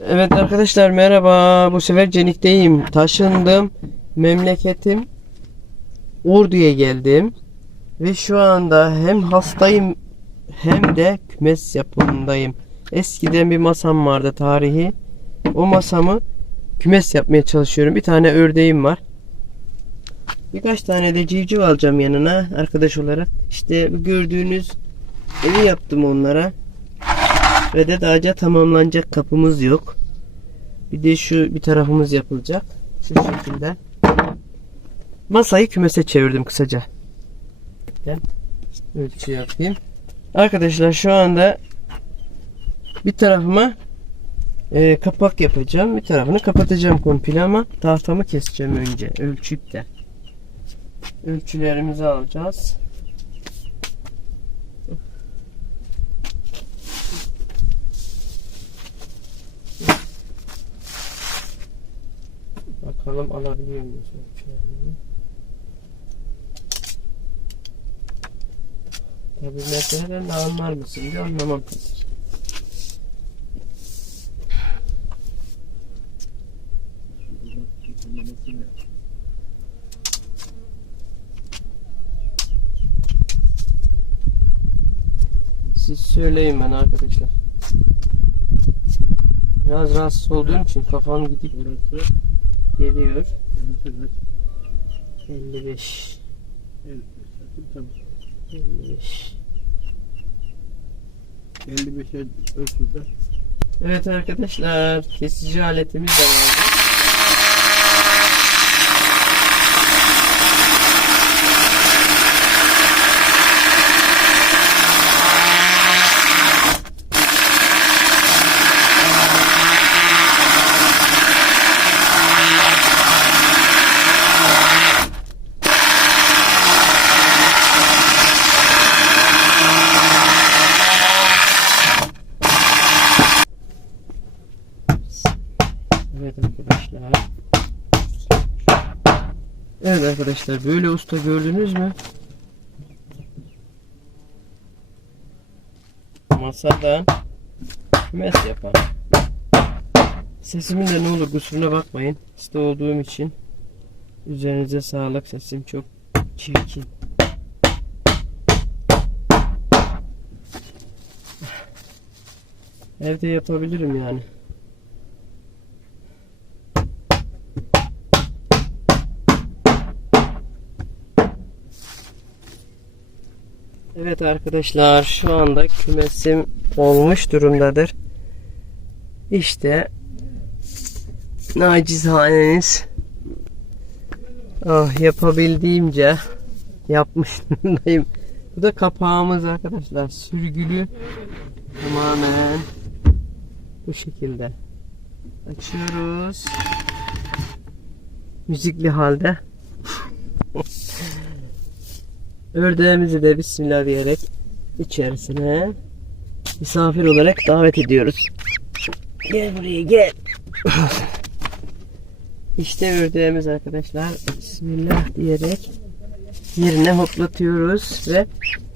Evet arkadaşlar merhaba. Bu sefer Cenik'teyim. Taşındım. Memleketim Ordu'ya geldim. Ve şu anda hem hastayım hem de kümes yapımındayım. Eskiden bir masam vardı tarihi. O masamı kümes yapmaya çalışıyorum. Bir tane ördeğim var. Birkaç tane de civciv alacağım yanına arkadaş olarak. İşte gördüğünüz evi yaptım onlara. Ve de daha tamamlanacak kapımız yok. Bir de şu bir tarafımız yapılacak. Şu şekilde. Masayı kümese çevirdim kısaca. Ölçü yapayım. Arkadaşlar şu anda bir tarafıma e, kapak yapacağım. Bir tarafını kapatacağım komple ama tahtamı keseceğim önce. Ölçüp de. Ölçülerimizi alacağız. Bakalım alabiliyor muyuz? Tabii mesela de anlar mısın diye anlamam tabii. Siz söyleyin bana arkadaşlar. Biraz rahatsız olduğum için kafam gidip Burası geliyor. burası kaç? 55 Evet. Tamam. 55 55'e ölçüde. Evet arkadaşlar kesici aletimiz de vardı. Evet arkadaşlar. Evet arkadaşlar böyle usta gördünüz mü? Masadan kümes yapan. Sesimin de ne olur kusuruna bakmayın. Hasta olduğum için. Üzerinize sağlık sesim çok çirkin. Evde yapabilirim yani. Evet arkadaşlar şu anda kümesim olmuş durumdadır. İşte nacizhaneniz ah, yapabildiğimce yapmış. Bu da kapağımız arkadaşlar. Sürgülü tamamen bu şekilde. Açıyoruz. Müzikli halde. Ördeğimizi de bismillah diyerek içerisine misafir olarak davet ediyoruz. Gel buraya gel. İşte ördeğimiz arkadaşlar. Bismillah diyerek yerine hoplatıyoruz ve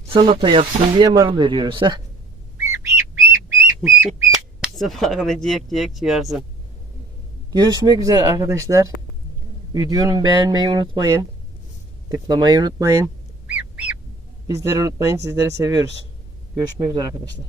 salata yapsın diye marul veriyoruz. ha. Sabah kadar ciyek ciyek çıkarsın. Görüşmek üzere arkadaşlar. Videomu beğenmeyi unutmayın. Tıklamayı unutmayın. Bizleri unutmayın. Sizleri seviyoruz. Görüşmek üzere arkadaşlar.